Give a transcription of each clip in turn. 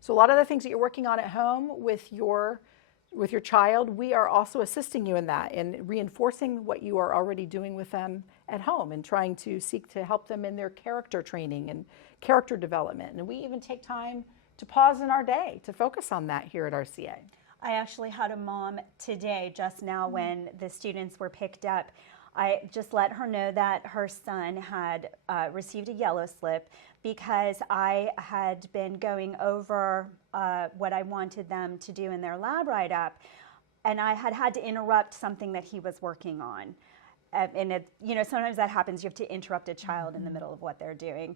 So a lot of the things that you're working on at home with your child, we are also assisting you in that and reinforcing what you are already doing with them at home and trying to seek to help them in their character training and character development. And we even take time to pause in our day to focus on that here at RCA. I actually had a mom today, just now, when the students were picked up. I just let her know that her son had received a yellow slip because I had been going over what I wanted them to do in their lab write-up, and I had to interrupt something that he was working on. And it, sometimes that happens. You have to interrupt a child in the middle of what they're doing.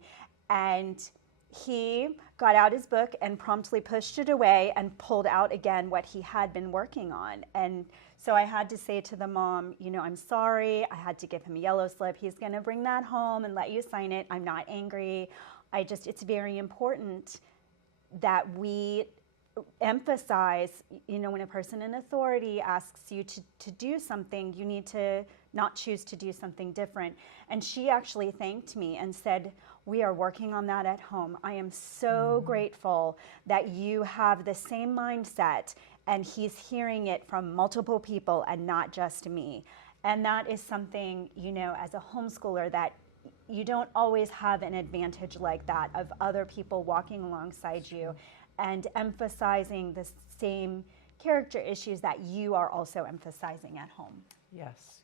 And he got out his book and promptly pushed it away and pulled out again what he had been working on. And so I had to say to the mom, I'm sorry, I had to give him a yellow slip. He's going to bring that home and let you sign it. I'm not angry. It's very important that we emphasize, when a person in authority asks you to do something, you need to not choose to do something different. And she actually thanked me and said, we are working on that at home. I am so grateful that you have the same mindset, and he's hearing it from multiple people and not just me. And that is something, as a homeschooler, that you don't always have an advantage like that of other people walking alongside you and emphasizing the same character issues that you are also emphasizing at home.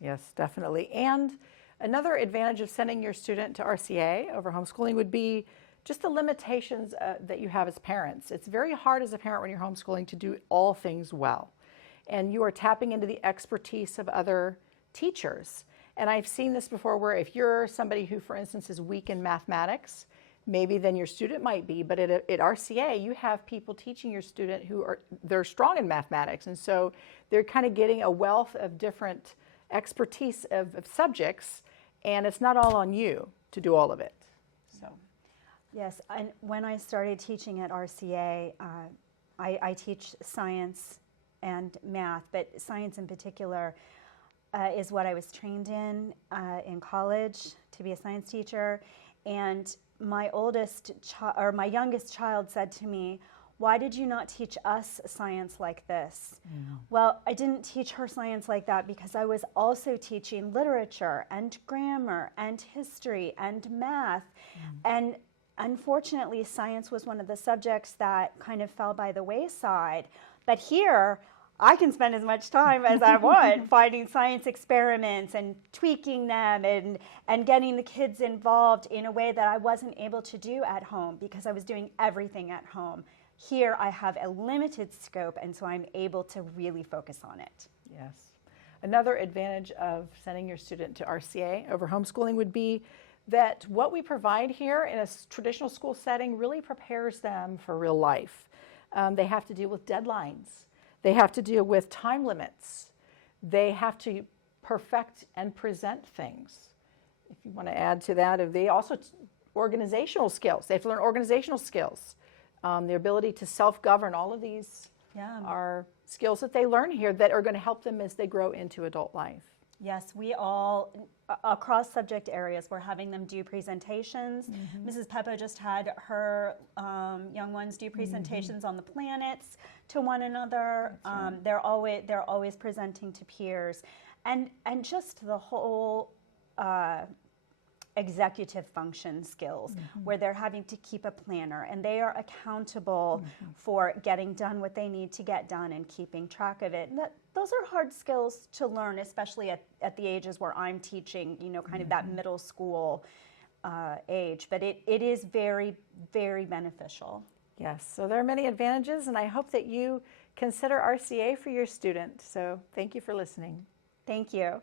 Yes, definitely. And another advantage of sending your student to RCA over homeschooling would be just the limitations that you have as parents. It's very hard as a parent when you're homeschooling to do all things well. And you are tapping into the expertise of other teachers. And I've seen this before where if you're somebody who, for instance, is weak in mathematics, maybe then your student might be, but at RCA, you have people teaching your student they're strong in mathematics. And so they're kind of getting a wealth of different expertise of subjects, and it's not all on you to do all of it. So, yes, and when I started teaching at RCA, I teach science and math, but science in particular is what I was trained in college to be a science teacher. And my youngest child said to me, "Why did you not teach us science like this?" Well, I didn't teach her science like that because I was also teaching literature and grammar and history and math. And unfortunately, science was one of the subjects that kind of fell by the wayside. But here, I can spend as much time as I want finding science experiments and tweaking them and getting the kids involved in a way that I wasn't able to do at home because I was doing everything at home. Here I have a limited scope, and so I'm able to really focus on it. Yes. Another advantage of sending your student to RCA over homeschooling would be that what we provide here in a traditional school setting really prepares them for real life. They have to deal with deadlines. They have to deal with time limits. They have to perfect and present things. If you want to add to that, they also organizational skills. They have to learn organizational skills. The ability to self-govern, all of these are skills that they learn here that are going to help them as they grow into adult life. Yes, we all, across subject areas, we're having them do presentations. Mrs. Peppo just had her young ones do presentations on the planets to one another. Right. They're always presenting to peers, and just the whole executive function skills where they're having to keep a planner and they are accountable for getting done what they need to get done and keeping track of it. And those are hard skills to learn, especially at the ages where I'm teaching, kind of that middle school age. But it is very, very beneficial. Yes, so there are many advantages, and I hope that you consider RCA for your student. So thank you for listening. Thank you.